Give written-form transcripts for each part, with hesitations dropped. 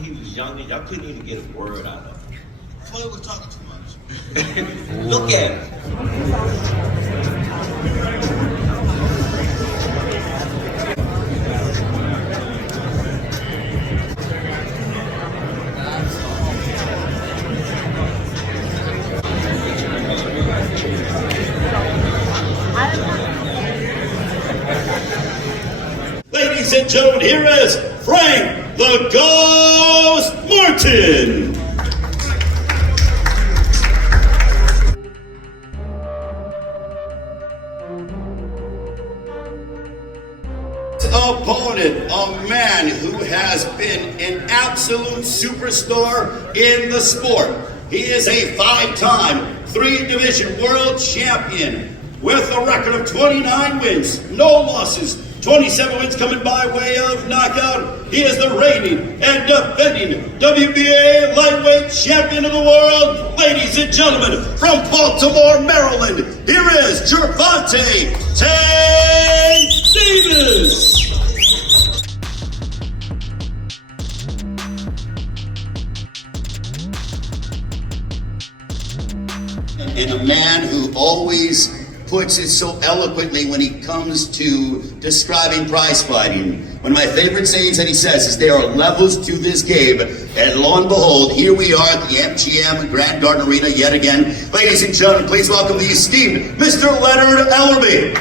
when he was younger, y'all couldn't even get a word out of him. Floyd was talking too much. Look at him. Ladies and gentlemen, here is Frank the Ghost Martin. Opponent, a man who has been an absolute superstar in the sport. He is a 5-time, 3-division world champion with a record of 29 wins, no losses, 27 wins coming by way of knockout. He is the reigning and defending WBA lightweight champion of the world. Ladies and gentlemen, from Baltimore, Maryland, here is Gervonta Tank Davis. And a man who always puts it so eloquently when he comes to describing prize fighting. One of my favorite sayings that he says is there are levels to this game, and lo and behold, here we are at the MGM Grand Garden Arena yet again. Ladies and gentlemen, please welcome the esteemed Mr. Leonard Ellerbe.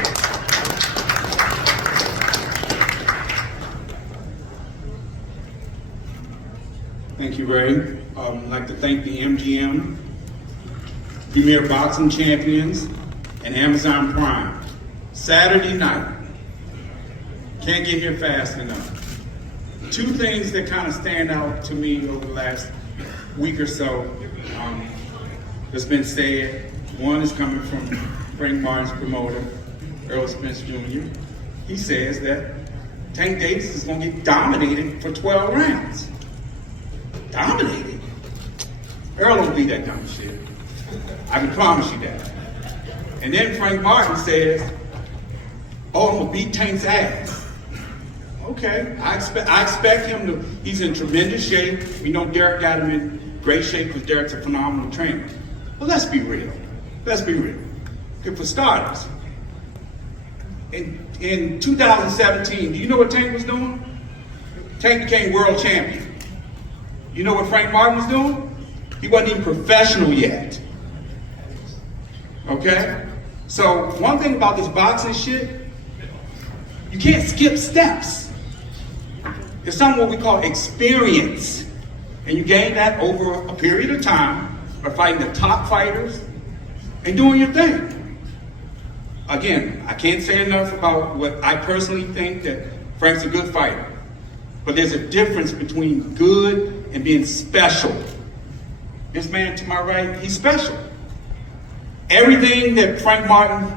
Thank you, Ray. I'd like to thank the MGM, Premier Boxing Champions, and Amazon Prime. Saturday night. Can't get here fast enough. Two things that kind of stand out to me over the last week or so that's been said. One is coming from Frank Martin's promoter, Earl Spence Jr. He says that Tank Davis is going to get dominated for 12 rounds. Dominated? Earl don't be that kind of shit. I can promise you that. And then Frank Martin says, oh, I'm gonna beat Tank's ass. Okay, I expect him to, he's in tremendous shape. We know Derek got him in great shape because Derek's a phenomenal trainer. But let's be real. Let's be real. Okay, for starters, in 2017, do you know what Tank was doing? Tank became world champion. You know what Frank Martin was doing? He wasn't even professional yet. Okay? So one thing about this boxing shit, you can't skip steps. It's something what we call experience. And you gain that over a period of time by fighting the top fighters and doing your thing. Again, I can't say enough about what I personally think that Frank's a good fighter. But there's a difference between good and being special. This man to my right, he's special. Everything that Frank Martin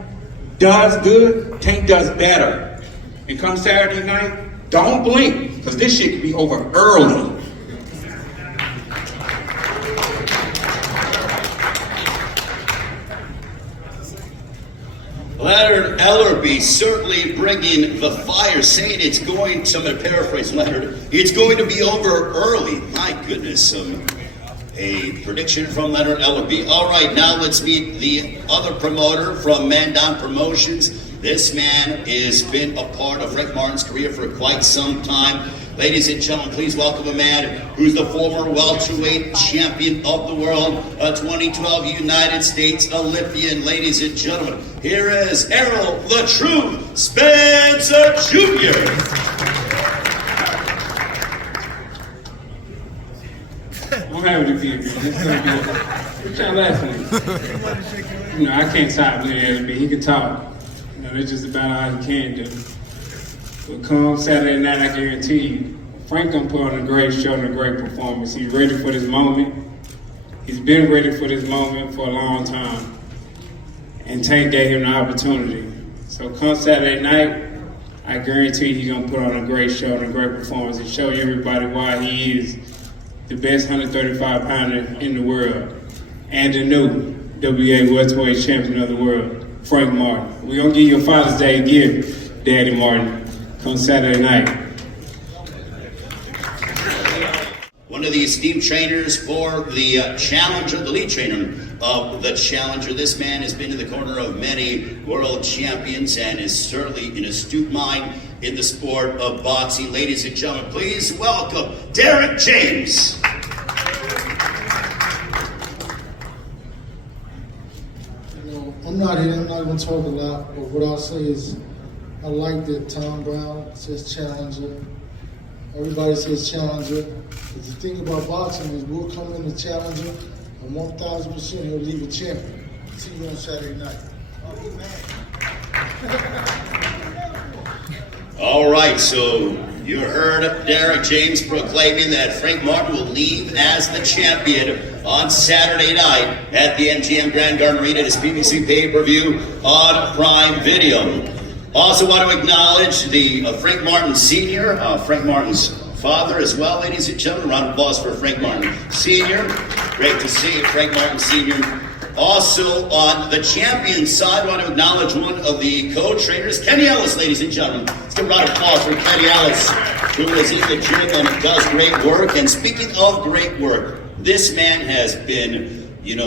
does good, Tank does better. And come Saturday night, don't blink, because this shit could be over early. Leonard Ellerbe certainly bringing the fire, saying it's going to, I'm going to paraphrase Leonard, it's going to be over early. My goodness, a prediction from Leonard Ellerbe. All right, now let's meet the other promoter from Mandan Promotions. This man has been a part of Frank Martin's career for quite some time. Ladies and gentlemen, please welcome a man who's the former welterweight champion of the world, a 2012 United States Olympian. Ladies and gentlemen, here is Errol the Truth Spencer Jr. I'm happy to be here. What y'all laughing at? You know, I can't talk with him. He can talk. You know, that's just about all he can do. But come Saturday night, I guarantee you, Frank gonna put on a great show and a great performance. He's ready for this moment. He's been ready for this moment for a long time. And Tank gave him the opportunity. So come Saturday night, I guarantee he's gonna put on a great show and a great performance and show everybody why he is the best 135-pounder in the world and the new WBA welterweight champion of the world, Frank Martin. We're gonna give you a Father's Day gift, Daddy Martin, come Saturday night. one of the esteemed trainers for the challenger, the lead trainer of the challenger. This man has been in the corner of many world champions and is certainly an astute mind in the sport of boxing. Ladies and gentlemen, please welcome Derek James. I'm not going to talk a lot, but what I'll say is I like that Tom Brown says challenger. Everybody says challenger. But the thing about boxing is we'll come in the challenger and 1,000% he'll leave a champion. See you on Saturday night. All right, so you heard Derek James proclaiming that Frank Martin will leave as the champion on Saturday night at the MGM Grand Garden Arena at his PBC pay-per-view on Prime Video. Also want to acknowledge the Frank Martin Sr., Frank Martin's father as well, ladies and gentlemen. Round of applause for Frank Martin Sr. Great to see you, Frank Martin Sr. Also on the champion side, I want to acknowledge one of the co-trainers, Kenny Ellis, ladies and gentlemen. Let's give a round of applause for Kenny Ellis, who is in the gym and does great work. And speaking of great work, this man has been,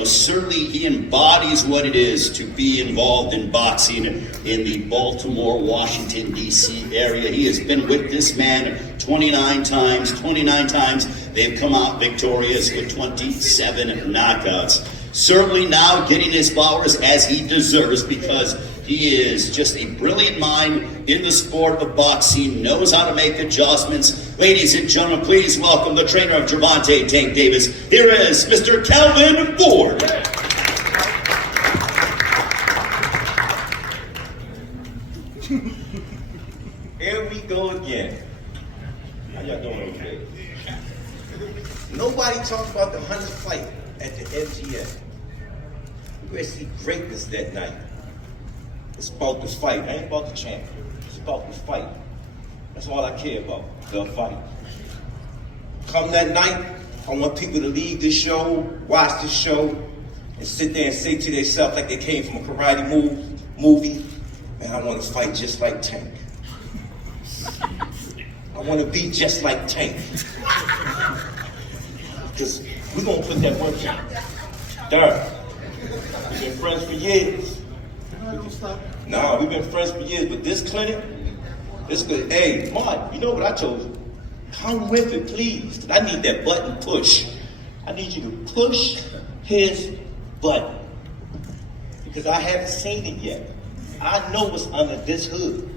certainly he embodies what it is to be involved in boxing in the Baltimore, Washington, D.C. area. He has been with this man 29 times. 29 times they've come out victorious with 27 knockouts. Certainly now getting his flowers as he deserves, because he is just a brilliant mind in the sport of boxing, knows how to make adjustments. Ladies and gentlemen, please welcome the trainer of Gervonta Tank Davis. Here is Mr. Calvin Ford. Here we go again. How y'all doing today? Nobody talks about the 100th fight at the MGM. We're going to see greatness that night. It's about the fight. I ain't about the champion. It's about the fight. That's all I care about, the fight. Come that night, I want people to leave this show, watch this show, and sit there and say to themselves like they came from a karate movie, man, I want to fight just like Tank. I want to be just like Tank. Because we're going to put that work in. Derek, we've been friends for years. Nah, we've been friends for years, but this clinic, this good. Hey, Mark, you know what I told you? Come with it, please. 'Cause I need that button push. I need you to push his button. Because I haven't seen it yet. I know what's under this hood.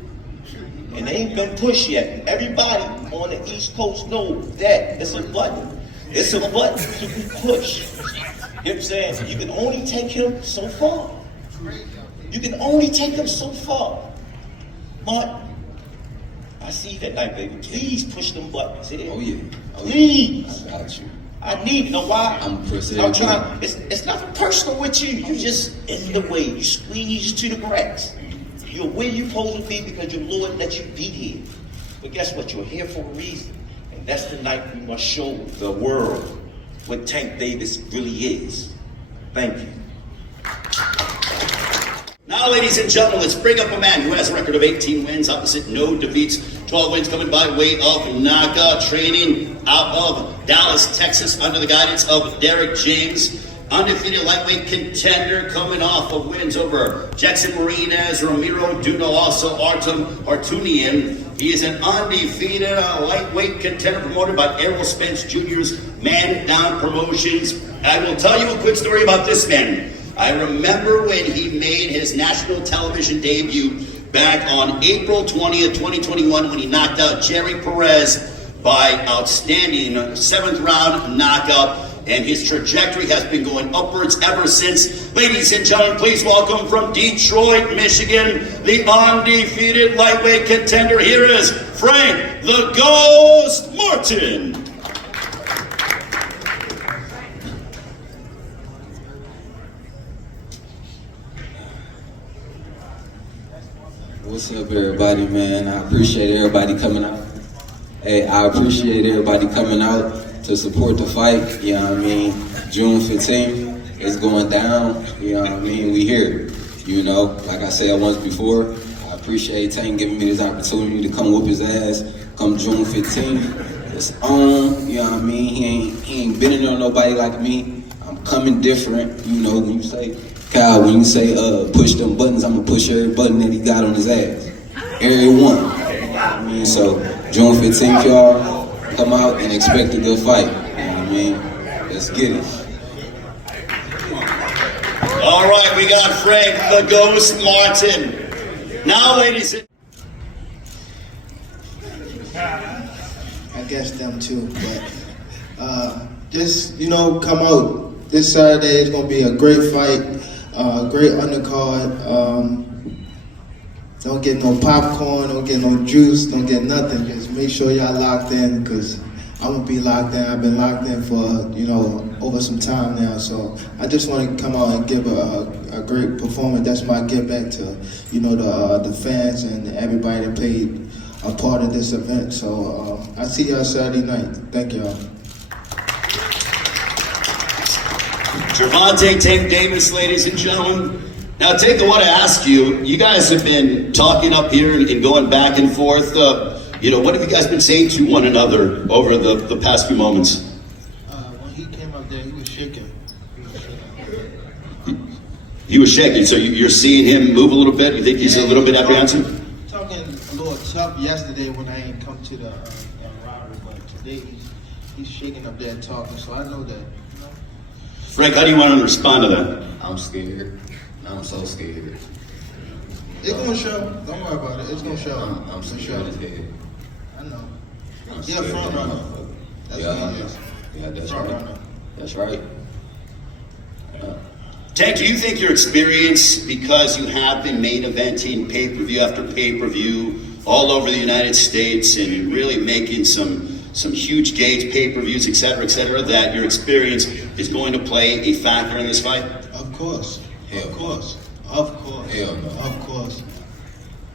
And they ain't been pushed yet. And everybody on the East Coast knows that it's a button. It's a button to be pushed. You know what I'm saying? You can only take him so far. You can only take him so far. Martin, I see you that night, baby. Please push them buttons. Oh yeah. Please. I got you. I need it. You know why? I'm trying. It's nothing personal with you. You just in the way. You squeeze to the grass. You're where you're supposed to be because your Lord let you be here. But guess what? You're here for a reason. And that's the night we must show the world what Tank Davis really is. Thank you. Now, ladies and gentlemen, let's bring up a man who has a record of 18 wins, opposite no defeats, 12 wins coming by way of knockout, training out of Dallas, Texas, under the guidance of Derek James. Undefeated lightweight contender coming off of wins over Jackson Marinez, Ramiro Duno, also Artem Hartunian. He is an undefeated lightweight contender promoted by Errol Spence Jr.'s Man Down Promotions. I will tell you a quick story about this man. I remember when he made his national television debut back on April 20th, 2021, when he knocked out Jerry Perez by outstanding 7th round knockout. And his trajectory has been going upwards ever since. Ladies and gentlemen, please welcome from Detroit, Michigan, the undefeated lightweight contender. Here is Frank the Ghost Martin. What's up, everybody, man? I appreciate everybody coming out. Hey, I appreciate everybody coming out to support the fight, you know what I mean? June 15th, it's going down, you know what I mean? We here, you know? Like I said once before, I appreciate Tank giving me this opportunity to come whoop his ass come June 15th. it's on, you know what I mean? He ain't been in on nobody like me. I'm coming different, you know, when you say, Kyle, when you say push them buttons, I'm gonna push every button that he got on his ass. Every one. You know what I mean? So June 15th, y'all, come out and expect a good fight. You know what I mean? Let's get it. All right, we got Frank the Ghost Martin. Now, ladies and I guess them too, but just, you know, come out this Saturday. It's gonna be a great fight, great undercard. Don't get no popcorn, don't get no juice, don't get nothing. Just make sure y'all locked in, because I'm gonna be locked in. I've been locked in for, you know, over some time now. So I just want to come out and give a great performance. That's my give back to, you know, the fans and everybody that played a part of this event. So I see y'all Saturday night. Thank y'all. Gervonta Tank Davis, ladies and gentlemen. Now, Tank, I want to ask you, you guys have been talking up here and going back and forth. You know, what have you guys been saying to one another over the past few moments? When he came up there, he was shaking. He was shaking, so you're seeing him move a little bit? You think he's a little bit apprehensive? Talking a little tough yesterday when I ain't come to the robbery, but today he's shaking up there talking, so I know that. You know? Frank, how do you want to respond to that? I'm scared. I'm so scared. It's gonna show. Don't worry about it. It's gonna show. I'm so sure as hell. I know. I'm You're a scared. front runner. That's Yeah, what he is. yeah, that's Front right. runner. That's right. Tank, do you think your experience, because you have been main eventing pay-per-view after pay-per-view all over the United States and you're really making some huge gauge pay-per-views, et cetera, that your experience is going to play a factor in this fight? Of course. Hell Of no. course. Of course. Hell no. Of course.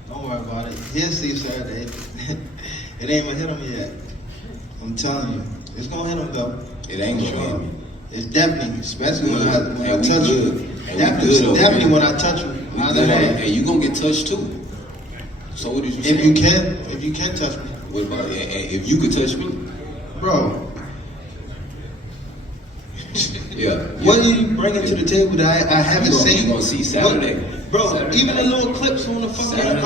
Don't worry about it. He'll see Saturday. It ain't gonna hit him yet. I'm telling you. It's gonna hit him though. It ain't gonna hit me. It's definitely, especially when I Hey, we touch you. good. Hey, we good over Definitely here. when I touch you. We Other good. hand. Hey, you gonna get touched too. So what did you say? If you can touch me. What about if you could touch me? Bro, Yeah. what are you bringing to the table that I haven't You seen? gonna see Saturday. Bro, Saturday. even the little clips on the fucking, Saturday.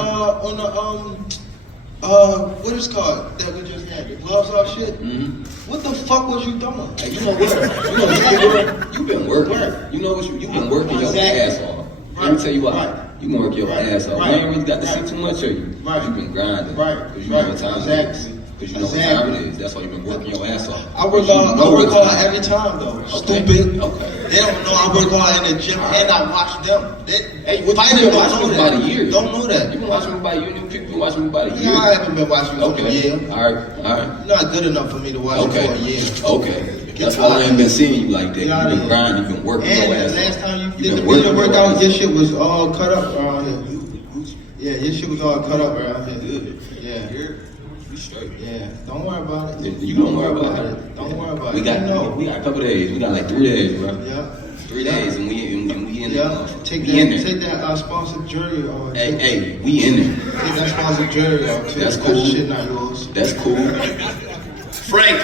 what is it called that we just had? The gloves off shit? Mm-hmm. What the fuck was you doing? Hey, you know what? You been working. You know what? You've been working your Exactly. ass off. Let me tell you what. Right. You been working your Right. ass off. Right. You ain't really got to Right. see too much of you. Right. You've been grinding. Right. Because you know Right. what time it Exactly. is. Because you know what Exactly. time it is. That's why you've been working your ass off. I work You know hard what time every time though. Okay. Stupid. Okay. They don't know I work hard in the gym and I watch them. Hey, what Fighters you been don't watching know me that. about a year? Don't know that. You been watching me about a year? New people been watching me about a year? Yeah, I haven't been watching you for a Okay. year. All right. You're not good enough for me to watch Okay. you for a year. Okay. Get That's why I out ain't of been here. seeing you like that. Get out You've of been here. grinding. You've been working your And ass the off. last time you You've did the been working video your workout, ass your off. shit was all cut up around here. Yeah, your shit was all cut up around here. Yeah. You straight. Yeah. Don't worry about it. You don't worry about it. Don't worry about We it. got You know. we got a couple days. We got like 3 days, bro. Yeah. 3 days, and we in Yeah. there. Take We in there. that sponsored jury on. Hey, we in there. Take that sponsored jury on too. That's That cool. shit not yours. That's cool. Frank,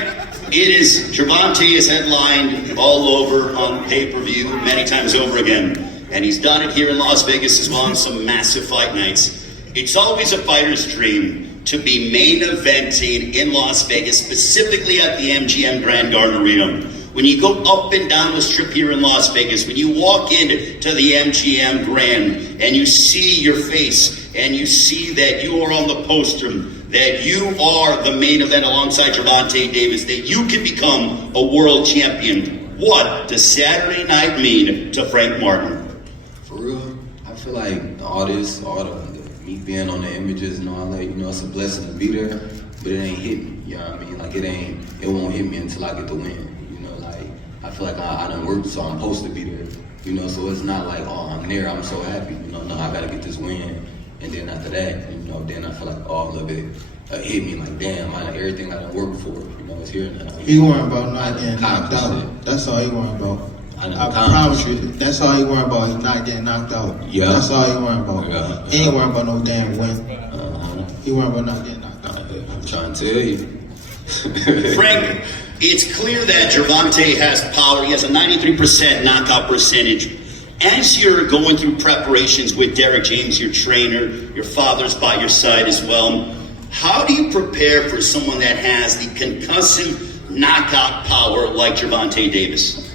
it is Gervonta is headlined all over on pay-per-view many times over again. And he's done it here in Las Vegas as well on some massive fight nights. It's always a fighter's dream to be main eventing in Las Vegas, specifically at the MGM Grand Garden Arena. When you go up and down the strip here in Las Vegas, when you walk into the MGM Grand and you see your face and you see that you are on the poster, that you are the main event alongside Gervonta Davis, that you can become a world champion, what does Saturday night mean to Frank Martin? For real, I feel like all the me being on the images and all that, you know, it's a blessing to be there, but it ain't hit me. You know what I mean? Like it won't hit me until I get the win. You know, like I feel like I done worked, so I'm supposed to be there. You know, so it's not like, oh, I'm there, I'm so happy. You know, no, I gotta get this win. And then after that, you know, then I feel like all of it hit me like, damn, everything I done worked for, you know, it's here now. He worrying about not getting knocked Accomplished out. it. That's all he worrying about. I done I accomplished promise you. That's all he worrying about is not getting knocked out. Yeah. That's all he worrying about. Yeah. He ain't worrying about no damn win. Uh-huh. He worrying about not getting knocked out. I'm trying to tell you. Frank, it's clear that Gervonta has power. He has a 93% knockout percentage. As you're going through preparations with Derek James, your trainer, your father's by your side as well, how do you prepare for someone that has the concussive knockout power like Gervonta Davis?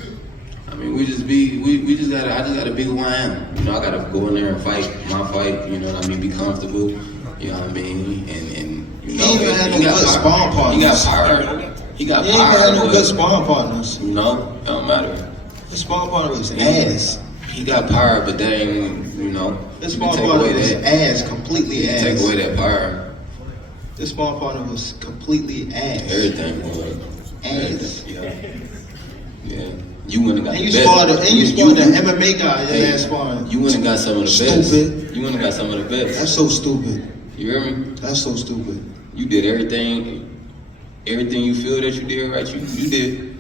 I mean, I just gotta be who I am. You know, I gotta go in there and fight my fight, you know what I mean, be comfortable, you know what I mean, and you know, He ain't had no good sparring partners. He got power. He got He power. ain't had no but, good sparring partners. You know, it don't matter. His sparring partner was ass. He got power, but that ain't, you know, His you can sparring take partner away was that. ass, completely ass. Take away that power. This sparring partner was completely ass. Everything was. Ass. Yeah. You went and got And the you best. sparred the MMA guy in that sparring. You went and got some of the best. Stupid. You went and got some of the best. That's so stupid. You hear me? That's so stupid. You did everything you feel that you did right, you did.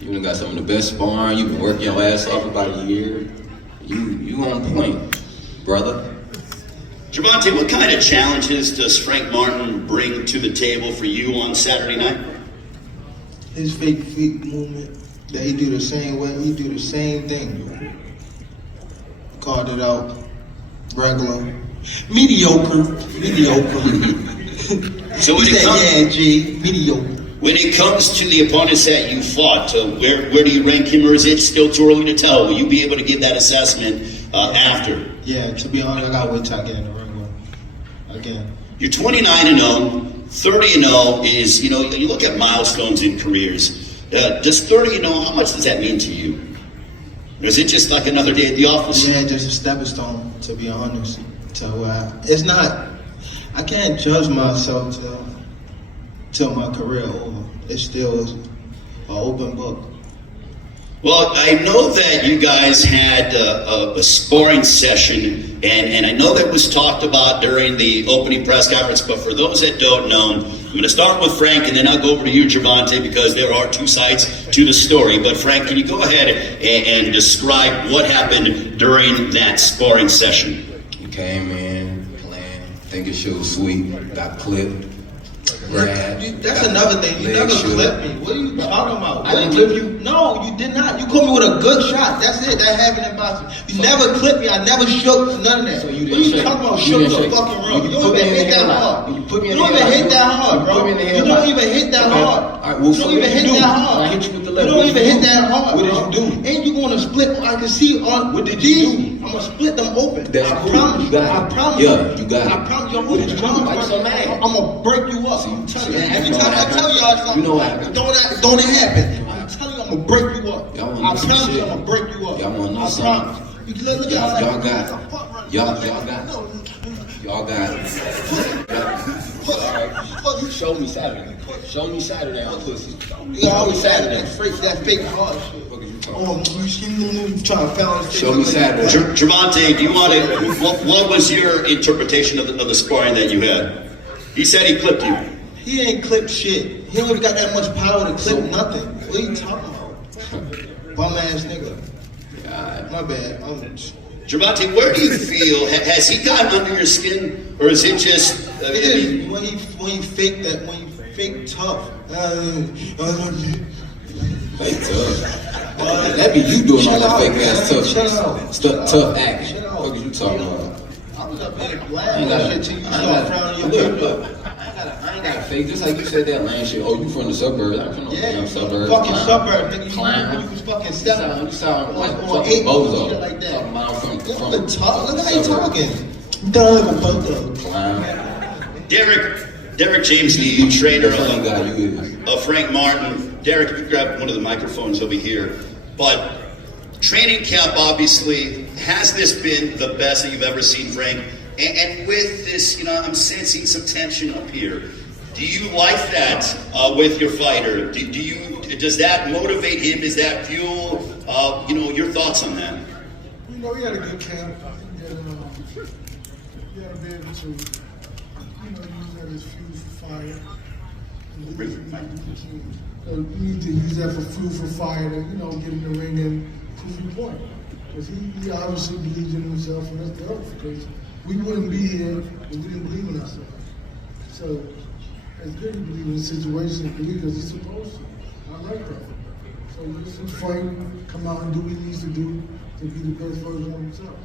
You done got some of the best sparring. You've been working your ass off for about a year. You on point, brother. Gervonta, what kind of challenges does Frank Martin bring to the table for you on Saturday night? His fake feet movement that he do the same way. He do the same thing. Called it out. Regular. Mediocre. So when He it said, comes, yeah, G. Mediocre. when it comes to the opponents that you fought, where do you rank him, or is it still too early to tell? Will you be able to give that assessment after? Yeah, to be honest, I gotta wait till I get in the ring with him. Again. You're 29-0. 30-0 is, you know, you look at milestones in careers. Does 30-0, how much does that mean to you? Or is it just like another day at the office? Yeah, just a stepping stone, to be honest. It's not, I can't judge myself till my career over. It's still an open book. Well, I know that you guys had a sparring session, and I know that was talked about during the opening press conference, but for those that don't know, I'm going to start with Frank, and then I'll go over to you, Gervonta, because there are two sides to the story. But Frank, can you go ahead and describe what happened during that sparring session? You came in, playing, thinking shit was sweet, got clipped, grabbed. That's another thing. You never clipped me. What are you talking about? I didn't clip you? No, you did not. You caught me with a good shot. That's it. That happened in boxing. You never clipped me. I never shook none of that. So you what are you didn't talking about? shake. You Shook didn't the shake. fucking room. You You don't put even me in hit the that headlock. hard. You put me in You don't the even headlock. hit that hard, You bro. put me in the You headlock. don't even hit that Okay. hard. All right, well, You so don't what even did hit you do? that hard. I hit you with the You left. don't What did even you hit do? that hard. What did bro. you do? And you gonna split? I can see on. What did you these. do? I'm gonna split them open. That's I cool. promise You got it. I promise Yeah, you got it. I promise you. What did you do? Why you so mad? I'm gonna break you up. See, I'm telling see, you. Every you know time what I tell happened? y'all something, You know what happened? don't it happen? I'm telling you, I'm gonna break you up. Y'all wanna I know some promise you, shit? I'm gonna break you up. Y'all wanna know I something? promise. You can look at Y'all got Show me Saturday. Show me Saturday on pussy. You always Saturday. That fake hard shit. Oh, you trying to balance. Show me Saturday. Gervonta, do you want to? What was your interpretation of the sparring that you had? He said he clipped you. He ain't clipped shit. He don't even got that much power to clip nothing. What are you talking about? Bum ass nigga. God. My bad. Gervonta, where do you feel? Has he gotten under your skin, or is it just? When he fake that, when he fake tough. Fake tough. That be you doing all that fake ass tough Shut shit. up. Tough action. What are you talking about? I was up there laughing and shit till you start frowning your window. I ain't got to fake. Just like you said that lame shit. Oh, you from the suburbs? I'm from the damn suburbs. Fucking Clown. suburb, nigga. Clown. You was fucking 7. You sound like on fucking 8 bozo. shit like that. Talking about I'm from Look how you suburbs. talking. You done like a bozo. Clown. Derek James, the trainer Funny guy you is. of Frank Martin. Derek, you grab one of the microphones over here. But training camp, obviously, has this been the best that you've ever seen, Frank? And with this, I'm sensing some tension up here. Do you like that with your fighter? Does that motivate him? Is that fuel? Your thoughts on that? We had a good camp. You got to be able to, use that as fuel for fire. You need to use that for fuel for fire to, get in the ring and prove your point. Because he obviously believes in himself, and that's the other. Because we wouldn't be here if we didn't believe in ourselves. So it's good to believe in situations because he's supposed to. I like that. So just fight, come out and do what he needs to do to be the best version of himself.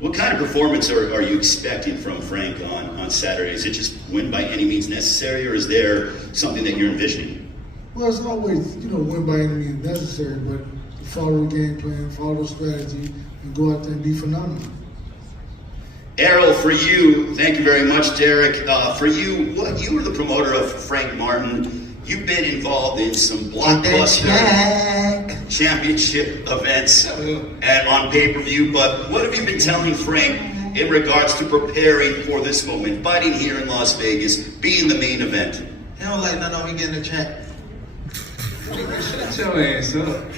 What kind of performance are you expecting from Frank on Saturday? Is it just win by any means necessary, or is there something that you're envisioning? Well, it's always, win by any means necessary, but to follow the game plan, follow the strategy, and go out there and be phenomenal. Errol, for you, thank you very much, Derek. For you, you were the promoter of Frank Martin. You've been involved in some blockbuster championship events and on pay-per-view, but what have you been telling Frank in regards to preparing for this moment, fighting here in Las Vegas, being the main event? He don't like nothing on me getting a check. Shut your ass up.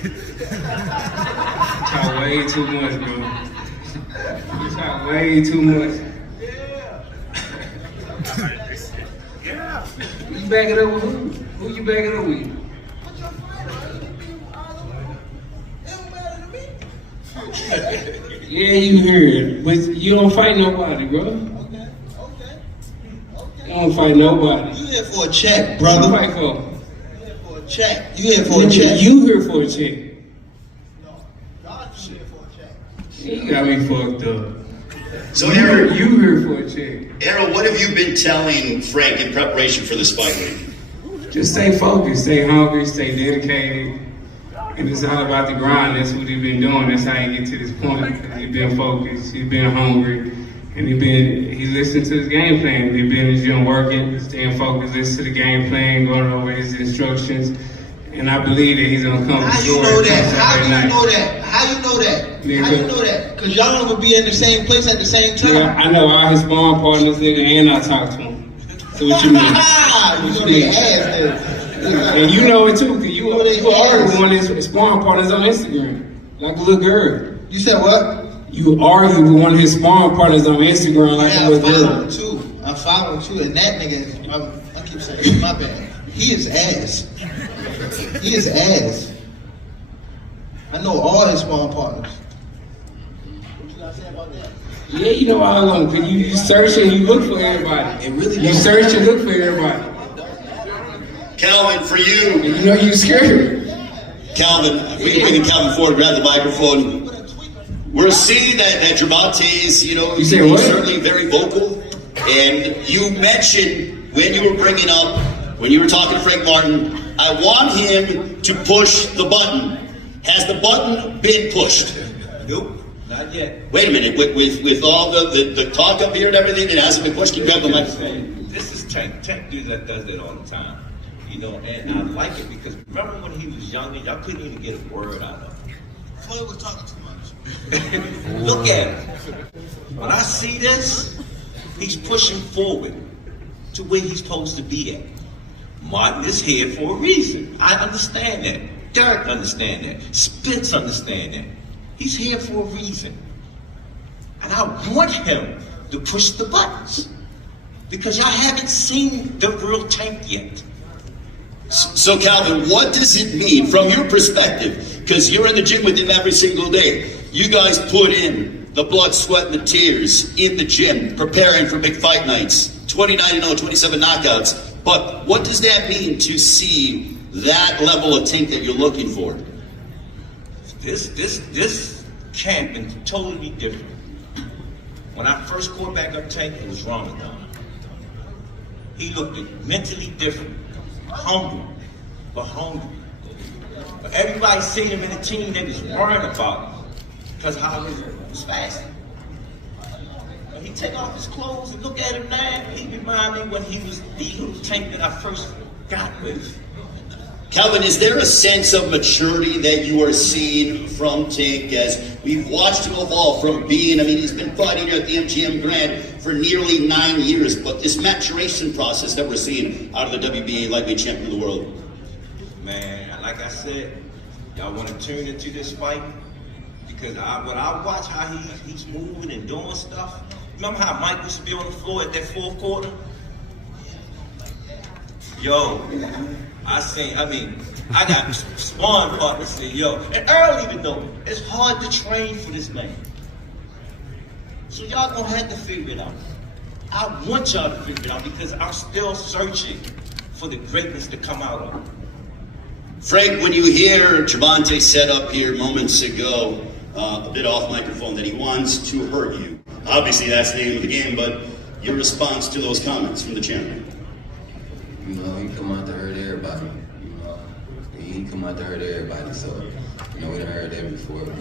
Talk way too much, bro. You talk way too much. You back it up with who? Who you backing up with? Yeah, you heard, but you don't fight nobody, bro. Okay. You don't fight nobody. You here for a check, brother. What you fight for? You here for a check. You here for a check. You here for a check. No, God's here for a check. You got me fucked up. So, Errol, You here for a check. Errol, what have you been telling Frank in preparation for this fight week? Just stay focused, stay hungry, stay dedicated. And it's all about the grind. That's what he's been doing. That's how he get to this point. He's been focused, he's been hungry, and he's listened to his game plan. He's been in his gym working, staying focused, listening to the game plan, going over his instructions. And I believe that he's gonna come. How you know that? How you know that? How you know that? Nigga. How you know that? Because y'all don't be in the same place at the same time. Yeah, I know all his sparring partners, nigga, and I talk to him. So what you mean? You know they ass And you know it too, because you already ass. one of his sparring partners on Instagram, like a little girl. You said what? You argue with one of his sparring partners on Instagram like Yeah, a I little follow girl. him too. I follow him too, and that nigga, I keep saying, my bad. He is ass. He is ass. I know all his sparring partners. What you gotta say about that? Yeah, you know all of them, because you search and you look for everybody. It really You search and look for everybody. Calvin, for you. And you know you scared. Calvin, if we can bring in Calvin forward, grab the microphone. We're seeing that Gervonta is, You say what? certainly very vocal. And you mentioned when you were bringing up, when you were talking to Frank Martin, I want him to push the button. Has the button been pushed? Nope, not yet. Wait a minute, with all the talk up here and everything, it hasn't been pushed. Can you grab the microphone? This is Tank. Tank does that all the time. And I like it because remember when he was younger, y'all couldn't even get a word out of him. Floyd was talking too much. Look at him. When I see this, he's pushing forward to where he's supposed to be at. Martin is here for a reason. I understand that. Derek understand that. Spence understand that. He's here for a reason. And I want him to push the buttons. Because y'all haven't seen the real Tank yet. So Calvin, what does it mean from your perspective? Because you're in the gym with him every single day. You guys put in the blood, sweat, and the tears in the gym, preparing for big fight nights. 29-0, 27 knockouts. But what does that mean to see that level of Tank that you're looking for? This camp been totally different. When I first caught back up Tank, it was Ramadan. He looked mentally different. Hungry, but hungry. But everybody seen him in the team, they was worrying about him because how he was fasting. When he take off his clothes and look at him now, he remind me when he was the little Tank that I first got with. Calvin, is there a sense of maturity that you are seeing from Tank as we've watched him evolve from being, he's been fighting here at the MGM Grand for nearly 9 years, but this maturation process that we're seeing out of the WBA lightweight champion of the world? Man, like I said, y'all want to tune into this fight? Because when I watch how he's moving and doing stuff, remember how Mike used to be on the floor at that fourth quarter? Yo, I got sparring partners say, yo, and Earl even know it's hard to train for this man. So y'all gonna have to figure it out. I want y'all to figure it out because I'm still searching for the greatness to come out of. Frank, when you hear Gervonta said up here moments ago, a bit off microphone, that he wants to hurt you, obviously that's the name of the game, but your response to those comments from the champion? You know, he come out to hurt everybody. You know, he come out to hurt everybody. So, you know, we done heard that before, but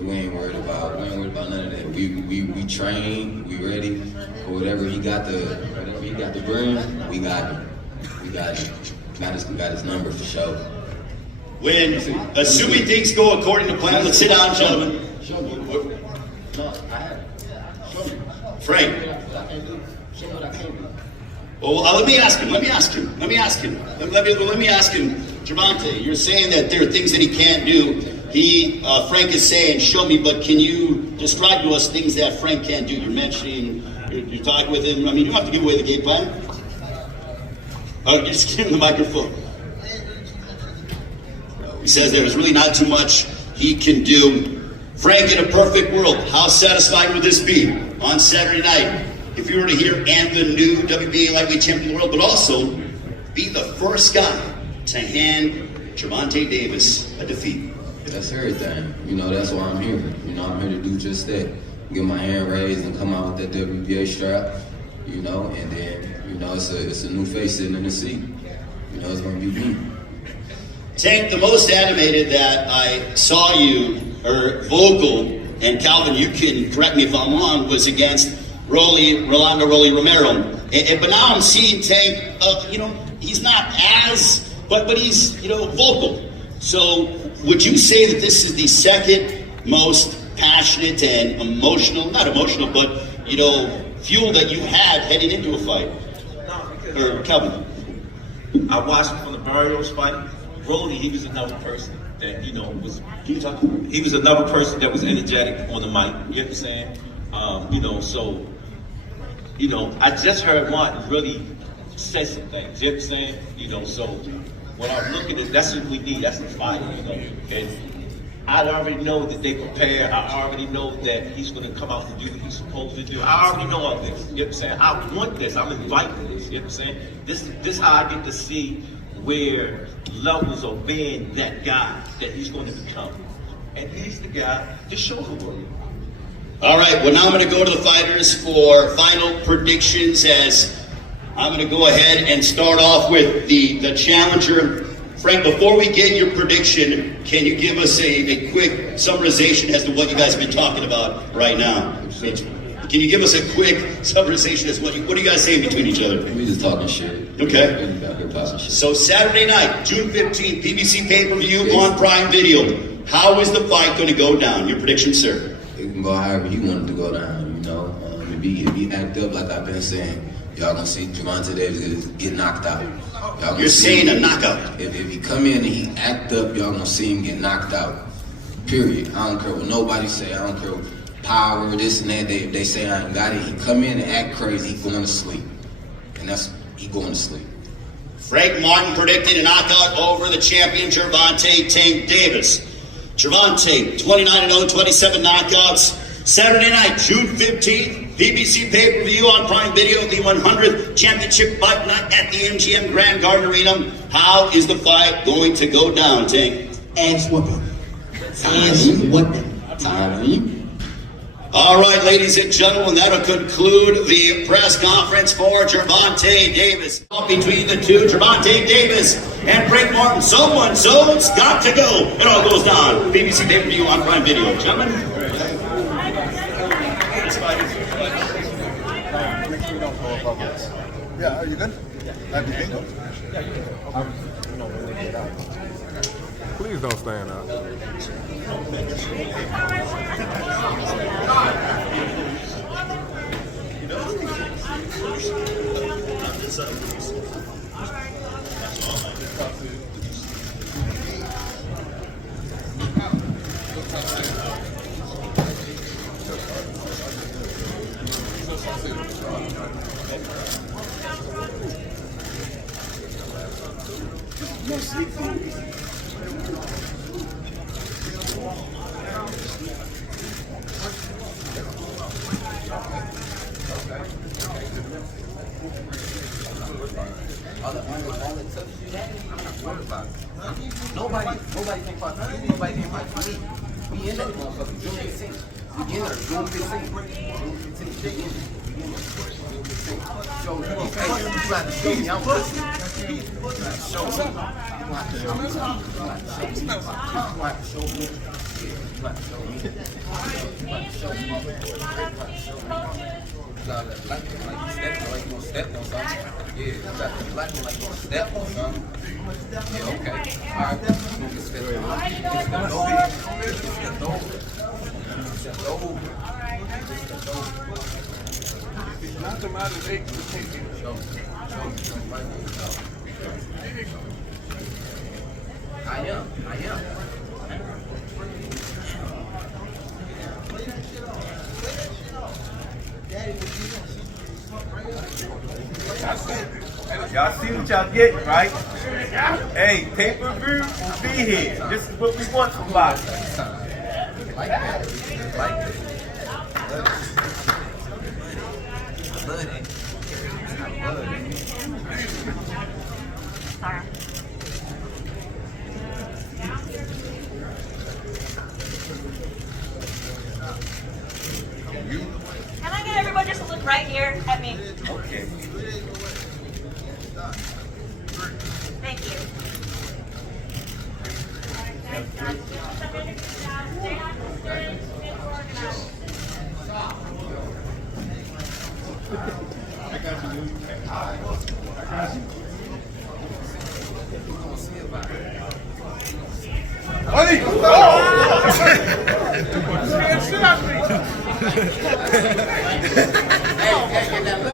we ain't worried about none of that. We train, we ready for whatever he got to bring. We got him. We got his number for sure. When, assuming things go according to plan, let's sit down, gentlemen. Show me. No, I have it. Show me. Frank. What I can't do. Show me what I can't do. Well, let me ask him. Gervonta, you're saying that there are things that he can't do. Frank is saying, show me, but can you describe to us things that Frank can't do? You're mentioning, you're talking with him. I mean, you don't have to give away the game plan. Just give him the microphone. He says there is really not too much he can do. Frank, in a perfect world, how satisfied would this be on Saturday night if you were to hear and the new WBA lightweight champion of the world, but also be the first guy to hand Gervonta Davis a defeat? That's everything. You know, that's why I'm here. You know, I'm here to do just that. Get my hand raised and come out with that WBA strap. You know, and then, you know, it's a new face sitting in the seat. You know, it's gonna be me. Tank, the most animated that I saw you, or vocal, and Calvin, you can correct me if I'm wrong, was against Rolando Romero. But now I'm seeing Tank, you know, he's not as, but he's, you know, vocal. So would you say that this is the second most passionate and emotional, not emotional, but, you know, fuel that you had heading into a fight? Or Calvin? I watched him from the Barrios fight. Rolly, he was another person that, you know, he was another person that was energetic on the mic. You know what I'm saying? You know, so, you know, I just heard Martin really say some things. You know what I'm saying? You know, so when I'm looking at, that's what we need. That's the fight, you know. And I already know that they prepare. I already know that he's going to come out and do what he's supposed to do. I already know all this. You know what I'm saying? I want this. I'm inviting this. You know what I'm saying? This how I get to see where levels of being that guy that he's going to become. And he's the guy to show the world. All right, well, now I'm going to go to the fighters for final predictions, as I'm going to go ahead and start off with the challenger. Frank, before we get your prediction, can you give us a quick summarization as to what you guys have been talking about right now? Can you give us a quick summarization as what are you guys saying between each other? We just talking shit. Okay. So Saturday night, June 15th, PBC pay-per-view on Prime Video. How is the fight going to go down? Your prediction, sir? It can go however you want it to go down, you know. If he act up like I've been saying, y'all gonna see Gervonta Davis get knocked out. You're saying a knockout? If he come in and he act up, y'all gonna see him get knocked out. Period. I don't care what nobody say. I don't care what power, this and that. They say I ain't got it. He come in and act crazy, he going to sleep. And he going to sleep. Frank Martin predicted a knockout over the champion Gervonta Tank Davis. Gervonta, 29-0, 27 knockouts. Saturday night, June 15th, PBC pay-per-view on Prime Video, the 100th championship fight night at the MGM Grand Garden Arena. How is the fight going to go down, Tank? Ass whooping. Ass whooping. Time. All right, ladies and gentlemen, that'll conclude the press conference for Gervonta Davis. Between the two, Gervonta Davis and Frank Martin. Someone's got to go. It all goes down. BBC pay-per-view on Prime Video. Gentlemen. Yeah, are you good? Please don't stand up. Nobody can fight me. Nobody can fight me. We in that motherfucker. June 15th. We in there. June 15th. June 15th. We in there. Show me. Hey, you got to show me. I'm pussy. You got to show me. You got to show me. You got to show me. You got to show me. You got to show me. You got to show me. You got to like you gonna step on something. Yeah, you got to like you gonna step on something. Yeah, okay. All right. You gonna get stepped on. Step over. Knock them out of 8 to take it. I am. Y'all see what y'all getting, right? Hey, pay-per-view will be here. This is what we want from boxing. Can I get everybody just to look right here at me? Okay. Thank you. Hey!